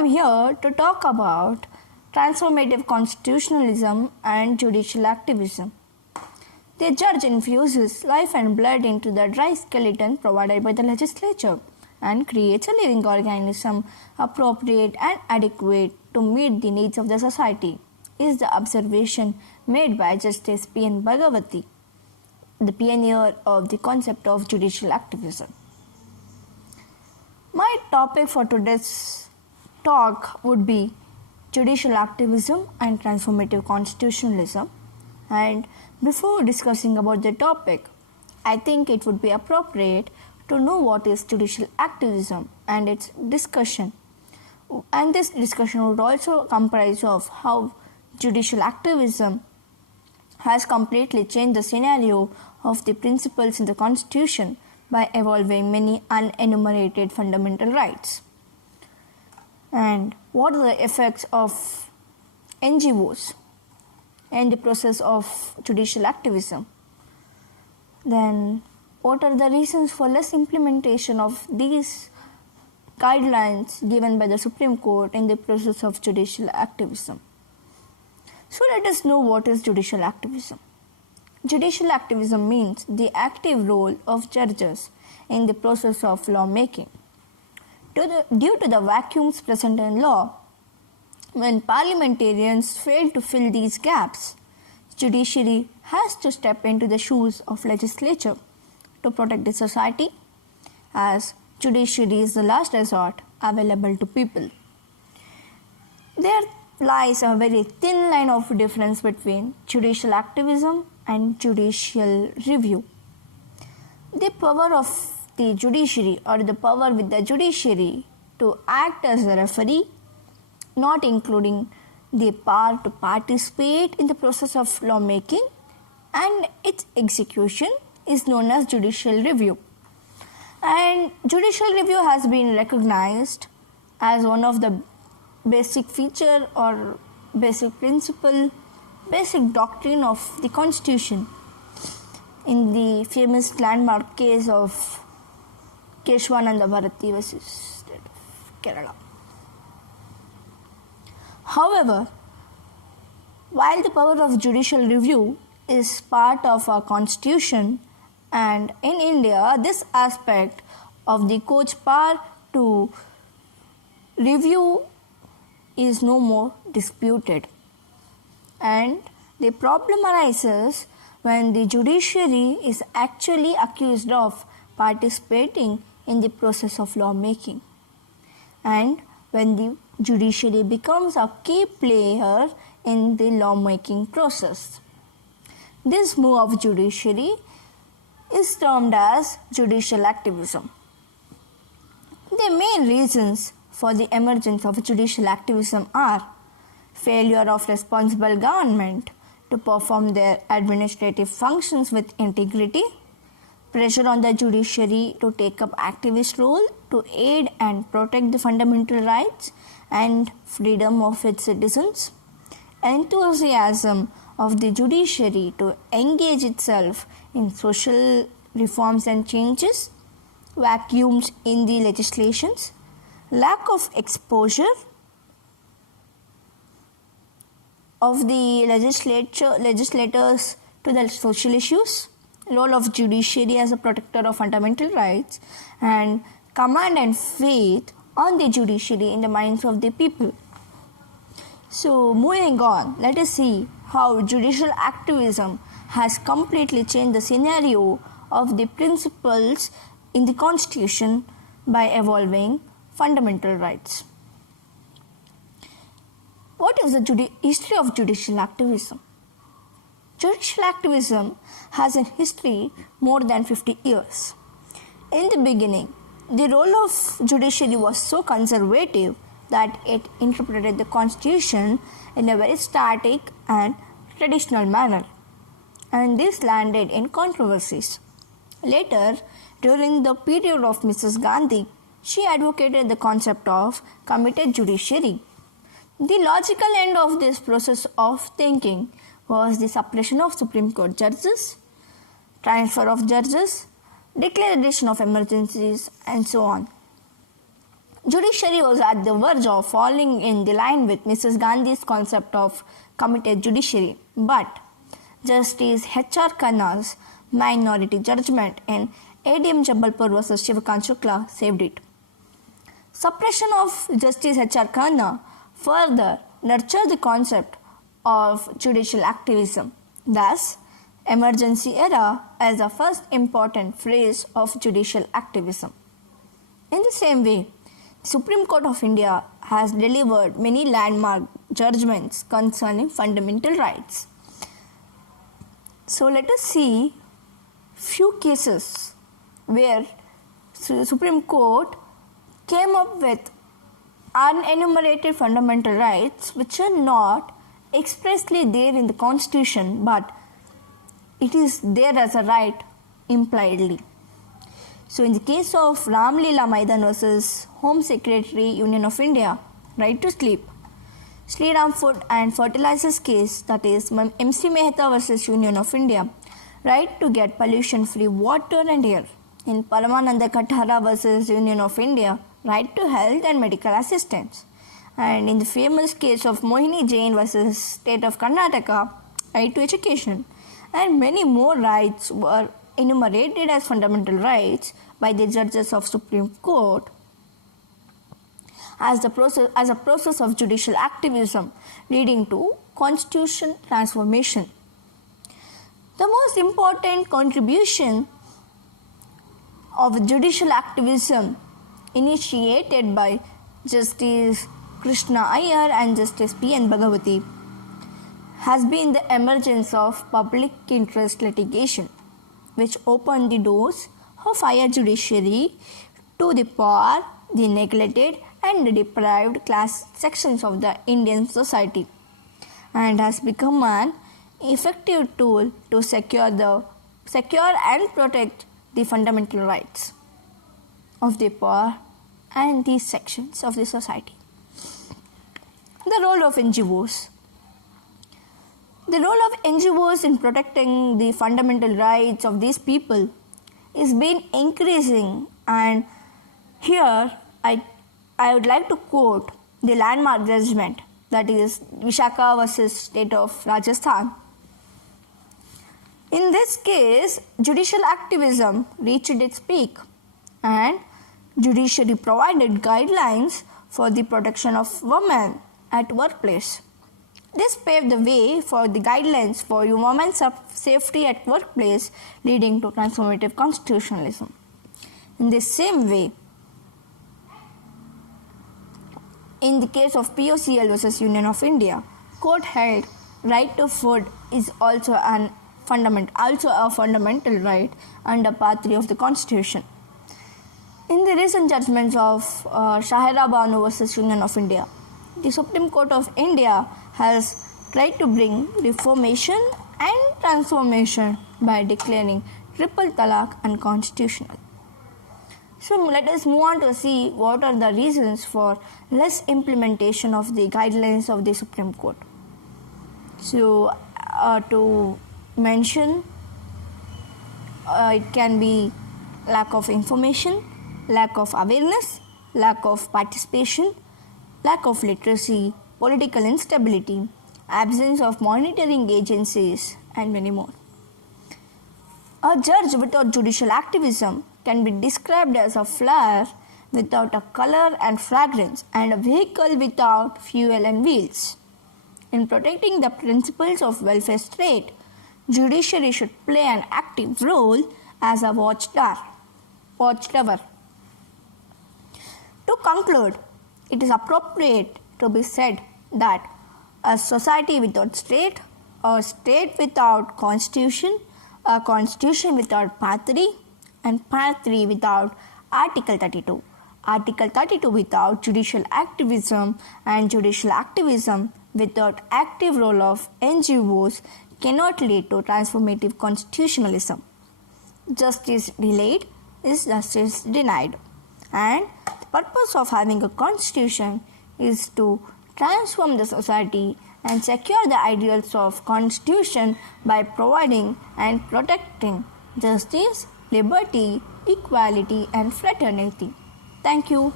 am here to talk about transformative constitutionalism and judicial activism. The judge infuses life and blood into the dry skeleton provided by the legislature and creates a living organism appropriate and adequate to meet the needs of the society, is the observation made by Justice P.N. Bhagavathi, the pioneer of the concept of judicial activism. My topic for today's talk would be judicial activism and transformative constitutionalism. And before discussing about the topic, I think it would be appropriate to know what is judicial activism and its discussion. And this discussion would also comprise of how judicial activism has completely changed the scenario of the principles in the Constitution by evolving many unenumerated fundamental rights. And what are the effects of NGOs in the process of judicial activism? Then what are the reasons for less implementation of these guidelines given by the Supreme Court in the process of judicial activism? So let us know what is judicial activism. Judicial activism means the active role of judges in the process of lawmaking. Due to the vacuums present in law, when parliamentarians fail to fill these gaps, judiciary has to step into the shoes of legislature to protect the society, as judiciary is the last resort available to people. There lies a very thin line of difference between judicial activism and judicial review. The power of the judiciary or the power with the judiciary to act as a referee, not including the power to participate in the process of lawmaking, and its execution is known as judicial review. And judicial review has been recognized as one of the basic feature or basic principle, basic doctrine of the Constitution in the famous landmark case of Keshwananda Bharati versus State of Kerala. However, while the power of judicial review is part of our Constitution, and in India this aspect of the court's power to review is no more disputed, and the problem arises when the judiciary is actually accused of participating in the process of lawmaking, and when the judiciary becomes a key player in the lawmaking process. This move of judiciary is termed as judicial activism. The main reasons for the emergence of judicial activism are failure of responsible government to perform their administrative functions with integrity, pressure on the judiciary to take up activist role to aid and protect the fundamental rights and freedom of its citizens, enthusiasm of the judiciary to engage itself in social reforms and changes, vacuums in the legislations, lack of exposure of the legislators to the social issues, role of judiciary as a protector of fundamental rights, and command and faith on the judiciary in the minds of the people. So moving on, let us see how judicial activism has completely changed the scenario of the principles in the Constitution by evolving fundamental rights. What is the history of judicial activism? Judicial activism has a history more than 50 years. In the beginning, the role of judiciary was so conservative that it interpreted the Constitution in a very static and traditional manner, and this landed in controversies. Later, during the period of Mrs. Gandhi, she advocated the concept of committed judiciary. The logical end of this process of thinking was the suppression of Supreme Court judges, transfer of judges, declaration of emergencies, and so on. Judiciary was at the verge of falling in the line with Mrs. Gandhi's concept of committed judiciary, but Justice H.R. Khanna's minority judgment in ADM Jabalpur vs. Shivakant Shukla saved it. Suppression of Justice H.R. Khanna further nurtured the concept of judicial activism. Thus, emergency era as the first important phase of judicial activism. In the same way, the Supreme Court of India has delivered many landmark judgments concerning fundamental rights. So let us see few cases where Supreme Court came up with unenumerated fundamental rights which are not expressly there in the Constitution, but it is there as a right impliedly. So in the case of Ramlila Maidan versus Home Secretary Union of India, right to sleep, Sri Ram Food and Fertilizers case, that is MC Mehta versus Union of India, right to get pollution free water and air. In Paramananda Katara versus Union of India, right to health and medical assistance. And in the famous case of Mohini Jain versus State of Karnataka, right to education. And many more rights were enumerated as fundamental rights by the judges of Supreme Court as a process of judicial activism leading to constitution transformation. The most important contribution of judicial activism initiated by Justice Krishna Iyer and Justice P.N. Bhagavati has been the emergence of public interest litigation, which opened the doors of higher judiciary to the poor, the neglected and the deprived class sections of the Indian society, and has become an effective tool to secure and protect the fundamental rights of the poor and these sections of the society. The role of NGOs. The role of NGOs in protecting the fundamental rights of these people is been increasing, and here I would like to quote the landmark judgment, that is Vishaka versus State of Rajasthan. In this case, judicial activism reached its peak and judiciary provided guidelines for the protection of women at workplace. This paved the way for the guidelines for women's safety at workplace, leading to transformative constitutionalism. In the same way, in the case of POCL versus Union of India, court held right to food is also a fundamental right under Part 3 of the Constitution. In the recent judgments of Shahera Banu versus Union of India, the Supreme Court of India has tried to bring reformation and transformation by declaring triple talaq unconstitutional. So let us move on to see what are the reasons for less implementation of the guidelines of the Supreme Court. So to mention, it can be lack of information, lack of awareness, lack of participation, lack of literacy, political instability, absence of monitoring agencies, and many more. A judge without judicial activism can be described as a flower without a color and fragrance, and a vehicle without fuel and wheels. In protecting the principles of welfare state, judiciary should play an active role as a watchtower. To conclude, it is appropriate to be said that a society without state, a state without constitution, a constitution without Part 3, and Part 3 without Article 32. Article 32 without judicial activism, and judicial activism without active role of NGOs cannot lead to transformative constitutionalism. Justice delayed is justice denied, and the purpose of having a constitution is to transform the society and secure the ideals of constitution by providing and protecting justice, liberty, equality and fraternity. Thank you.